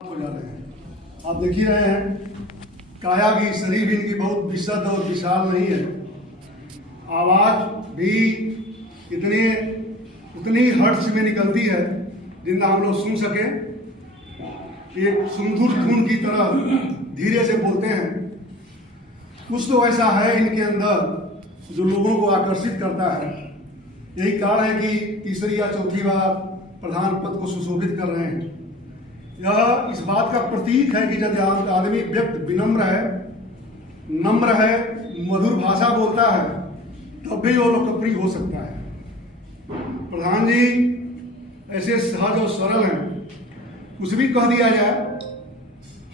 हो जा रहे हैं। आप देख ही रहे हैं काया की शरीर इनकी बहुत विशद और विशाल नहीं है। आवाज भी उतनी हर्ष में निकलती है जितना हम लोग सुन सके। एक सुमधुर धुन की तरह धीरे से बोलते हैं। कुछ तो ऐसा है इनके अंदर जो लोगों को आकर्षित करता है। यही कारण है कि तीसरी या चौथी बार प्रधान पद को सुशोभित कर रहे हैं। यह इस बात का प्रतीक है कि जब आदमी व्यक्ति विनम्र है, नम्र है, मधुर भाषा बोलता है, तब भी वो लोकप्रिय हो सकता है। प्रधान जी ऐसे सहज और सरल हैं, कुछ भी कह दिया जाए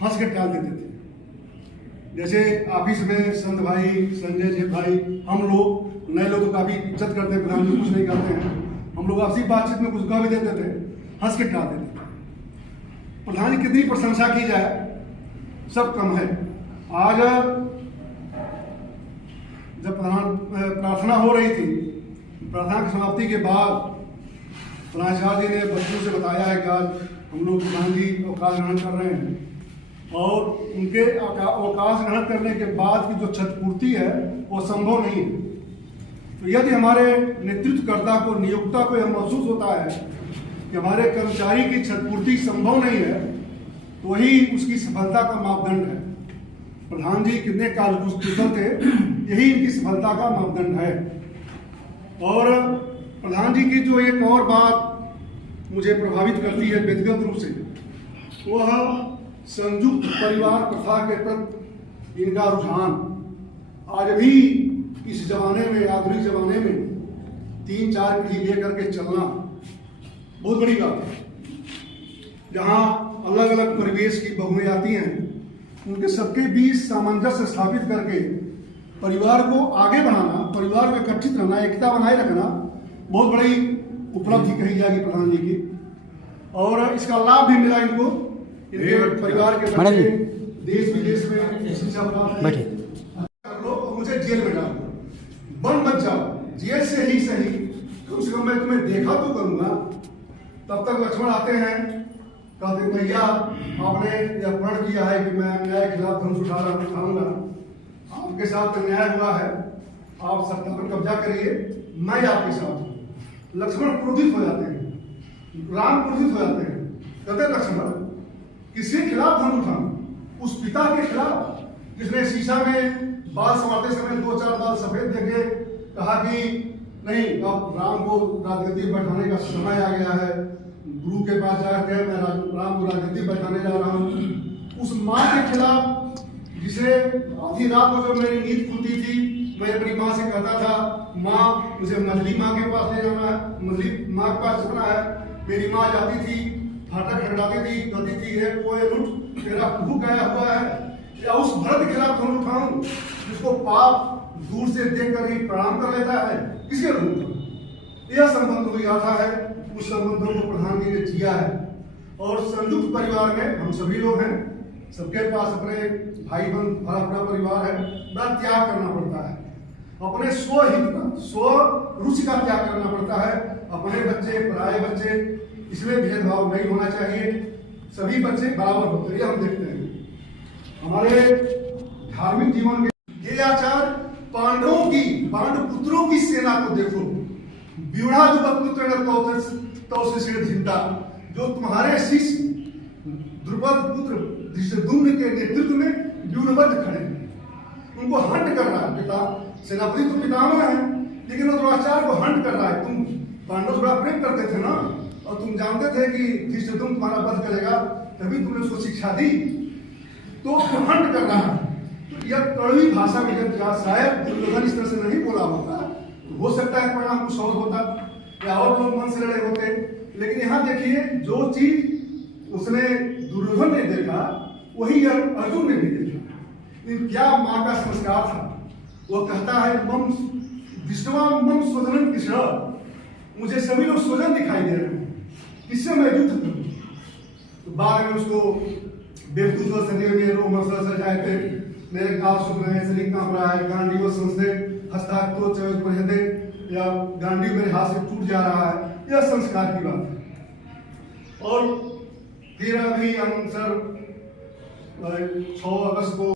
हंस के टाल देते थे। जैसे ऑफिस में संत भाई, संजय जी भाई, हम लोग नए लोग तो काफी इज्जत करते हैं, प्रधान जी कुछ नहीं कहते हैं। हम लोग आपसी बातचीत में कुछ कह भी देते थे, हंस के टाल देते थे। प्रधान जी कितनी प्रशंसा की जाए सब कम है। आज जब प्रार्थना हो रही थी, प्रार्थना की समाप्ति के बाद प्रधानाचार्य जी ने बच्चों से बताया है कि आज हम लोग प्रधान जी अवकाश ग्रहण कर रहे हैं और उनके अवकाश ग्रहण करने के बाद की जो क्षतिपूर्ति है वो संभव नहीं है। तो यदि हमारे नेतृत्वकर्ता को, नियोक्ता को यह महसूस होता है कि हमारे कर्मचारी की क्षतिपूर्ति संभव नहीं है, तो वही उसकी सफलता का मापदंड है। प्रधान जी कितने कुशल थे, यही इनकी सफलता का मापदंड है। और प्रधान जी की जो एक और बात मुझे प्रभावित करती है व्यक्तिगत रूप से, वह संयुक्त परिवार प्रथा के प्रति इनका रुझान। आज भी इस जमाने में, आधुनिक जमाने में 3-4 पीढ़ी लेकर के चलना बहुत बड़ी बात है। जहाँ अलग अलग परिवेश की बहुएं आती हैं, उनके सबके बीच सामंजस्य स्थापित करके परिवार को आगे बढ़ाना, परिवार को इकट्ठित रहना, एकता बनाए रखना बहुत बड़ी उपलब्धि कही जाएगी प्रधान जी की। और इसका लाभ भी मिला इनको, इनके परिवार के बच्चे देश विदेश में शिक्षा प्राप्त लो और मुझे जेल में डालो, बन मत जाओ, जेल से ही सही कम से कम मैं तुम्हें देखा तो करूंगा। तब तक लक्ष्मण आते हैं, कहते भैया आपने यह प्रण किया है कि मैं अन्याय के खिलाफ धनुष उठाऊंगा, आपके साथ अन्याय हुआ है, आप सत्ता पर कब्जा करिए, मैं आपके साथ हूं। लक्ष्मण क्रोधित हो जाते हैं, राम क्रोधित हो जाते हैं, कहते लक्ष्मण किसके खिलाफ धनुष उठाऊं? उस पिता के खिलाफ जिसने शीशा में बाल संवारते समय 2-4 बाल सफेद देखे, कहा कि नहीं, अब राम को राजगद्दी बैठाने का समय आ गया है, गुरु के पास जाकर मैं राम को राजगद्दी बैठाने जा रहा हूँ। उस माँ के खिलाफ जिसे आधी रात को जब मेरी नींद खुलती थी, मैं अपनी माँ से कहता था, माँ मुझे मछली माँ के पास ले जाना है, मछली माँ के पास चलना है। मेरी माँ जाती थी, फाटक खड़काती थी, कहती थी हे कोई लुट, तेरा प्रभु गया हुआ है। या उस भरत के खिलाफ धनुष उठाऊं जिसको पाप दूर से देखकर ही प्रणाम कर लेता है, किसके रूप? यह संबंध हुई आता है, उस संबंधों को प्रधान जी ने जिया है। और संयुक्त परिवार में हम सभी लोग हैं, सबके पास अपने भाई बहन भरा पूरा परिवार है, बड़ा त्याग करना पड़ता है, अपने स्वहित का, स्व रुचि का त्याग करना पड़ता है। अपने बच्चे, पराये बच्चे, इसमें भेदभाव नहीं होना चाहिए, सभी बच्चे बराबर होते हैं, हम देखते हैं हमारे धार्मिक जीवन के। ये आचार पांडवों की, पांडव पुत्रों की सेना को देखो, व्यूढ़ा पुत्र चिंता, जो तुम्हारे शिष्य द्रुपद पुत्र धृष्टद्युम्न के नेतृत्व में व्यूढ़बद्ध खड़े हैं, उनको हंट कर रहा है। पिता सेनापति तो पितामह है, लेकिन वो द्रोणाचार्य को हंट कर रहा है। तुम पांडव बड़ा प्रेम करते थे ना, और तुम जानते थे कि धृष्टद्युम्न तुम्हारा वध करेगा, तभी तुमने उसको शिक्षा दी, तो हंट कर रहा है। तो यह कड़वी भाषा में जब शायद दुर्योधन इस तरह से नहीं बोला होता, तो हो सकता है परिणाम कुछ और होता या और लोग मन से लड़े होते। लेकिन यहाँ देखिए, जो चीज उसने दुर्योधन ने देखा वही अर्जुन ने भी देखा। लेकिन क्या माँ का संस्कार था? वो कहता है मम विष्णुवा मम स्वजनम कृष्ण, मुझे सभी लोग स्वजन दिखाई दे रहे हैं, किससे मैं युद्ध करूं? तो बाद में उसको बेवकूफ में रोमर्सल जाए थे, मेरे गाल सुन रहे हैं, शरीर कांप रहा है, गांडीव संस्थे हस्ताक्षर चौथ पढ़े, या गांडीव मेरे हाथ से टूट जा रहा है, यह संस्कार की बात है। और फिर अभी हम सर 6 अगस्त को